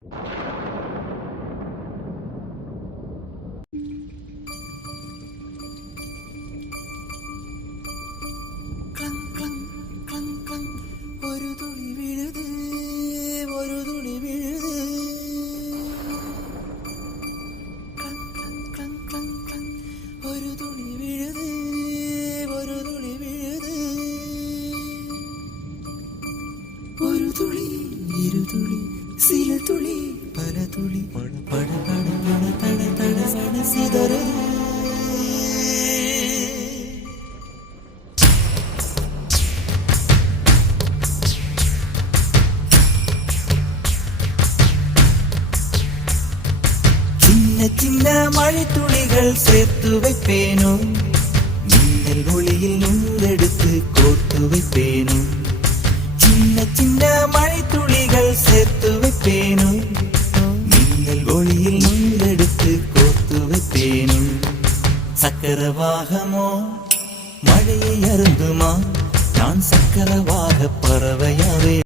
ஒரு துளி விழுது, ஒரு துளி விழுது. ஒரு துளி விழுது, ஒரு துளி விழுது. ஒரு துளி, இரு துளி, சில துளி, பல துளி. பட பட பட பட தட தட சட சிதறது. சின்ன சின்ன மழை துளிகள் சேர்த்து வைப்பேனோ, மின்னல் ஒளியில் நூலெடுத்து கோர்த்து வைப்பேனோ. சின்ன சின்ன மழை துளிகள் சேர்த்து வைப்பேனோ, மின்னல் ஒளியில் நூலெடுத்து கோர்த்து வைப்பேனோ. சக்கரவாகமோ மழையை அருந்துமா, நான் சக்கரவாக பறவையாவே.